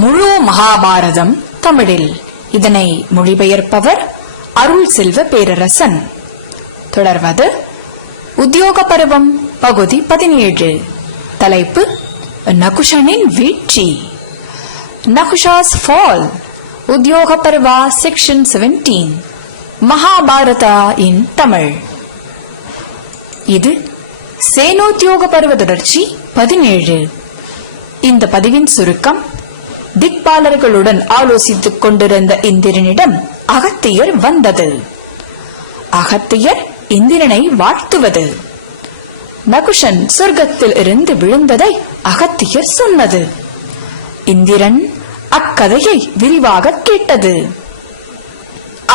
முழு மகாபாரதம் தமிழில். இதனை மொழிபெயர்ப்பவர் அருள் செல்வ பேரரசன். தொடர்வது உத்தியோக பருவம் பகுதி 17. தலைப்பு நகுஷனின் வீழ்ச்சி. நகுஷாஸ் ஃபால். உத்தியோக பருவா செக்ஷன் 17. மகாபாரதா இன் தமிழ். இது சேனோத்தியோக பருவ தொடர்ச்சி 17. இந்த பதிவின் சுருக்கம்: திக்பாலர்களுடன் ஆலோசித்துக் கொண்டிருந்த இந்திரனிடம் அகத்தியர் வந்தது. அகத்தியர் இந்திரனை வாழ்த்துவது. நகுஷன் சொர்க்கத்தில் இருந்து விழுந்ததை அகத்தியர் சொன்னது. இந்திரன் அக்கதையை விரிவாக கேட்டது.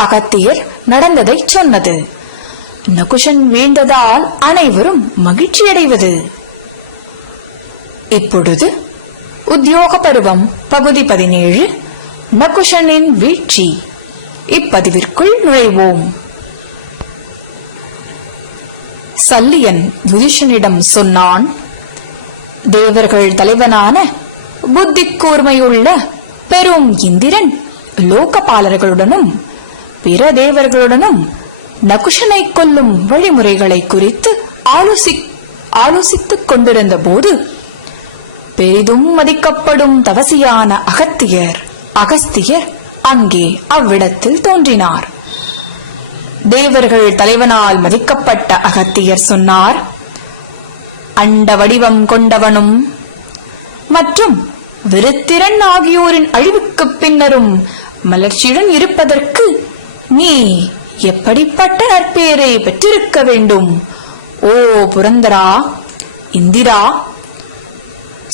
அகத்தியர் நடந்ததை சொன்னது. நகுஷன் வீழ்ந்ததால் அனைவரும் மகிழ்ச்சியடைவது. இப்பொழுது உத்தியோக பருவம் பகுதி 17, நகுஷனின் வீழ்ச்சி. இப்பதிவிற்குள் நுழைவோம். சல்லியன் யுதிஷனிடம் சொன்னான், தேவர்கள் தலைவனான புத்தி கூர்மையுள்ள பெரும் இந்திரன் லோகபாலர்களுடனும் பிற தேவர்களுடனும் நகுஷனை கொல்லும் வழிமுறைகளை குறித்து ஆலோசித்துக் கொண்டிருந்த போது பெரிதும் மதிக்கப்படும் தவசியான அகஸ்தியர் அங்கே அவ்விடத்தில் தோன்றினார். தேவர்கள் தலைவனால் மதிக்கப்பட்ட அகத்தியர் சொன்னார், அண்ட வடிவம் கொண்டவனும் மற்றும் விருத்திரன் ஆகியோரின் அழிவுக்கு பின்னரும் மலர்ச்சியுடன் இருப்பதற்கு நீ எப்படிப்பட்ட நற்பெயரை பெற்றிருக்க வேண்டும்? ஓ புரந்தரா, இந்திரா!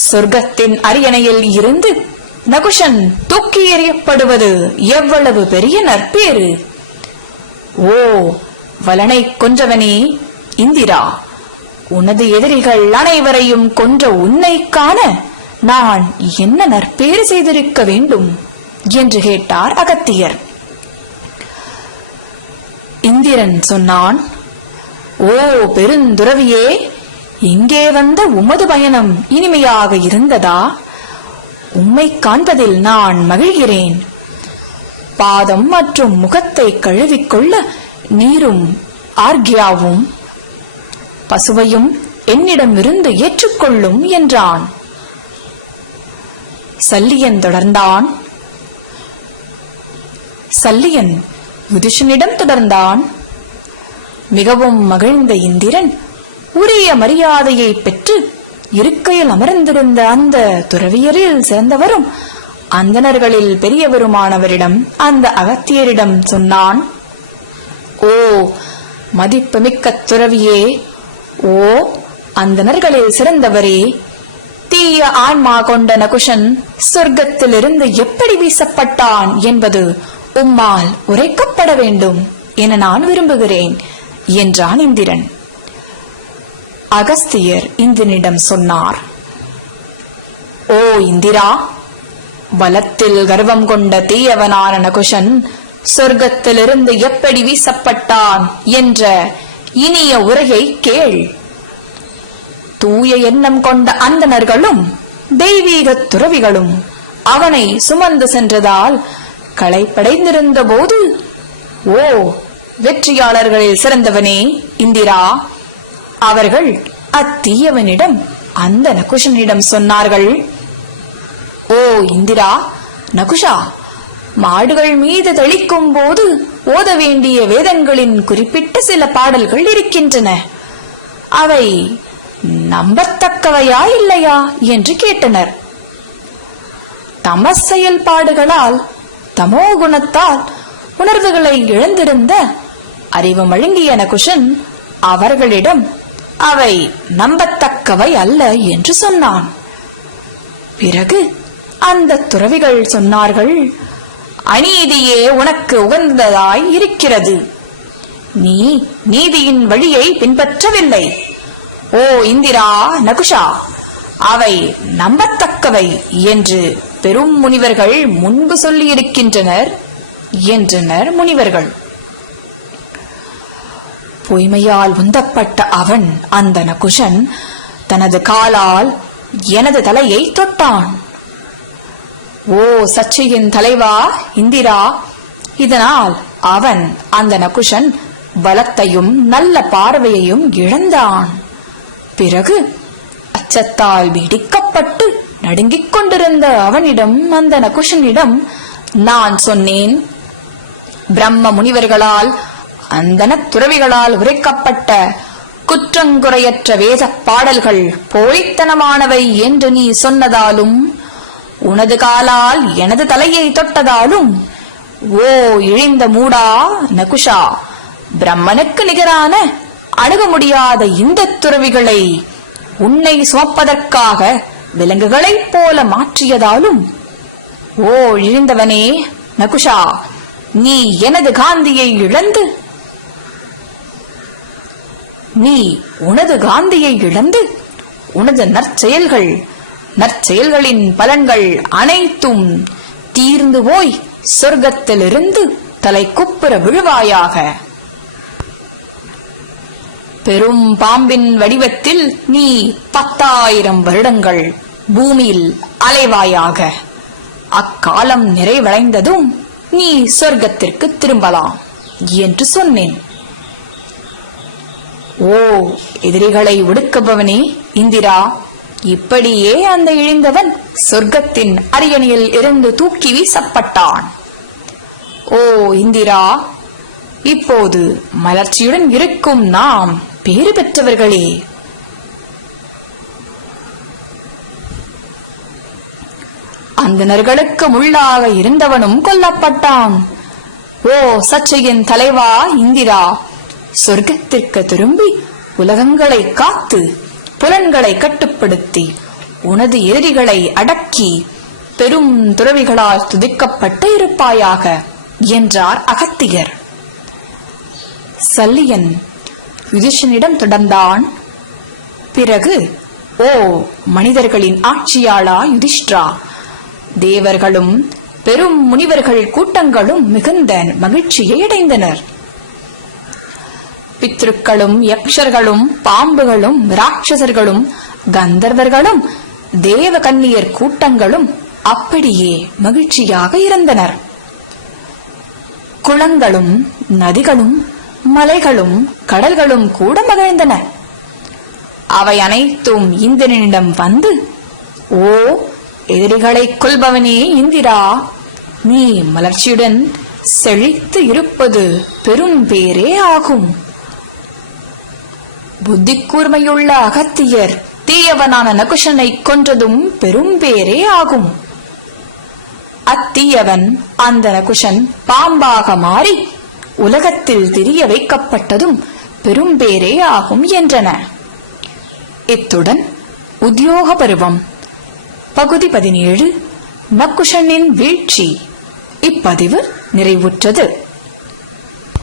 சொர்க்கத்தின் அரியணையில் இருந்து நகுஷன் தூக்கி எறியப்படுவது எவ்வளவு பெரிய நற்பேறு! ஓ வலனை கொன்றவனே இந்திரா! உனது எதிரிகள் அனைவரையும் கொன்ற உன்னை காண நான் என்ன நற்பேறு செய்திருக்க வேண்டும் என்று கேட்டார் அகத்தியர். இந்திரன் சொன்னான், ஓ பெருந்துறவியே, இங்கே வந்த உமது பயணம் இனிமையாக இருந்ததா? உம்மை காண்பதில் நான் மகிழ்கிறேன். பாதம் மற்றும் முகத்தை கழுவிக்கொள்ள நீரும் ஆர்கியாவும் பசுவையும் என்னிடமிருந்து ஏற்றுக்கொள்ளும் என்றான். சல்லியன் தொடர்ந்தான். சல்லியன் யுதிஷனிடம் தொடர்ந்தான். மிகவும் மகிழ்ந்த இந்திரன் உரிய மரியாதையை பெற்று இருக்கையில் அமர்ந்திருந்த அந்த துறவியரில் சேர்ந்தவரும் அந்தணர்களில் பெரியவருமானவரிடம் அந்த அகத்தியரிடம் சொன்னான், ஓ மதிப்புமிக்க துறவியே, ஓ அந்தணர்களில் சிறந்தவரே, தீய ஆன்மா கொண்ட நகுஷன் சொர்க்கத்திலிருந்து எப்படி வீசப்பட்டான் என்பது உம்மால் உரைக்கப்பட வேண்டும் என நான் விரும்புகிறேன் என்றான் இந்திரன். அகஸ்தியர் இந்திரனிடம் சொன்னார், ஓ இந்திரா, பலத்தில் கர்வம் கொண்ட தீயவனான நகுஷன் சொர்க்கத்திலிருந்து எப்படி வீசப்பட்டான் என்ற இனிய உரையை கேள். தூய எண்ணம் கொண்ட அந்தணர்களும் தெய்வீக துறவிகளும் அவனை சுமந்து சென்றதால் களைப்படைந்திருந்த போது, ஓ வெற்றியாளர்களில் சிறந்தவனே இந்திரா, அவர்கள் அத்தீயவனிடம் அந்த நகுஷனிடம் சொன்னார்கள், ஓ இந்திரா, நகுஷா, மாடுகள் மீது தெளிக்கும் போது ஓத வேண்டிய வேதங்களின் குறிப்பிட்ட சில பாடல்கள் இருக்கின்றன. அவை நம்பத்தக்கவையா இல்லையா என்று கேட்டனர். தமஸ் செயல்பாடுகளால் தமோ குணத்தால் உணர்வுகளை இழந்திருந்த அறிவு மழுங்கிய நகுஷன் அவர்களிடம் அவை நம்பத்தக்கவை அல்ல என்று சொன்னான். பிறகு அந்த துறவிகள் சொன்னார்கள், அநீதியே உனக்கு உகந்ததாய் இருக்கிறது. நீ நீதியின் வழியை பின்பற்றவில்லை. ஓ இந்திரா, நகுஷா, அவை நம்பத்தக்கவை என்று பெரும் முனிவர்கள் முன்பு சொல்லியிருக்கின்றனர் என்றனர் முனிவர்கள். பொய்மையால் உந்தப்பட்ட அவன், அந்த நகுஷன், தனது காலால் எனது தலையை தொட்டான். ஓ சர்ச்சையின் தலைவா இந்திரா! இதனால் அவன் அந்த நகுஷன் பலத்தையும் நல்ல பார்வையையும் இழந்தான். பிறகு அச்சத்தால் வெடிக்கப்பட்டு நடுங்கிக் கொண்டிருந்த அவனிடம் அந்த நகுஷனிடம் நான் சொன்னேன், பிரம்ம முனிவர்களால் அந்தன துறவிகளால் உரைக்கப்பட்ட குற்றங்குறையற்ற வேத பாடல்கள் போலித்தனமானவை என்று நீ சொன்னதாலும், உனது காலால் எனது தலையை தொட்டதாலும், ஓ இழிந்த மூடா நகுஷா, பிரம்மனுக்கு நிகரான அணுக முடியாத இந்த துறவிகளை உன்னை சுமப்பதற்காக விலங்குகளைப் போல மாற்றியதாலும், ஓ இழிந்தவனே நகுஷா, நீ எனது காந்தியை இழந்து உனது நற்செயல்களின் பலன்கள் அனைத்தும் தீர்ந்து போய் சொர்க்கத்திலிருந்து தலை குப்புற விழுவாயாக. பெரும் பாம்பின் வடிவத்தில் நீ 10,000 வருடங்கள் பூமியில் அலைவாயாக. அக்காலம் நிறைவடைந்ததும் நீ சொர்க்கத்திற்கு திரும்பலாம் என்று சொன்னேன். ஓ எதிரிகளை ஒடுக்குபவனே இந்திரா! இப்படியே அந்த இழிந்தவன் சொர்க்கத்தின் அரியணையில் இருந்து தூக்கி வீசப்பட்டான். ஓ இந்திரா! இப்போது மலர்ச்சியுடன் இருக்கும் நாம் பேறு பெற்றவர்களே. அந்தணர்களுக்கு முள்ளாக இருந்தவனும் கொல்லப்பட்டான். ஓ சர்ச்சையின் தலைவா இந்திரா! சொர்க்கத்திற்கு திரும்பி உலகங்களை காத்து புலன்களை கட்டுப்படுத்தி உனது எதிரிகளை அடக்கி பெரும் துறவிகளால் துதிக்கப்பட்டு இருப்பாயாக என்றார் அகத்தியர். சல்லியன் யுதிஷ்டனிடம் தொடர்ந்தான். பிறகு, ஓ மனிதர்களின் ஆட்சியாளா யுதிஷ்டிரா! தேவர்களும் பெரும் முனிவர்கள் கூட்டங்களும் மிகுந்த மகிழ்ச்சியை அடைந்தனர். பித்ருக்களும் யக்ஷர்களும் பாம்புகளும் ராட்சசர்களும் கந்தர்வர்களும் தேவகன்னியர் கூட்டங்களும் அப்படியே மகிழ்ச்சியாக இருந்தனர். குளங்களும் நதிகளும் மலைகளும் கடல்களும் கூட மகிழ்ந்தன. அவை அனைத்தும் இந்திரனிடம் வந்து, ஓ எதிரிகளை கொல்பவனே இந்திரா! நீ மலர்ச்சியுடன் செழித்து இருப்பது பெரும் பேரே ஆகும். புத்தி கூர்மையுள்ள அகத்தியர் தீயவனான நகுஷனை கொன்றதும் பெரும் பேரே ஆகும். அத்தீயவன் அந்த நகுஷன் பாம்பாக மாறி உலகத்தில் திரிய வைக்கப்பட்டதும் பெரும் பேரே ஆகும் என்றன. இத்துடன் உத்தியோக பருவம் பகுதி 17 நகுஷனின் வீழ்ச்சி இப்பதிவு நிறைவுற்றது.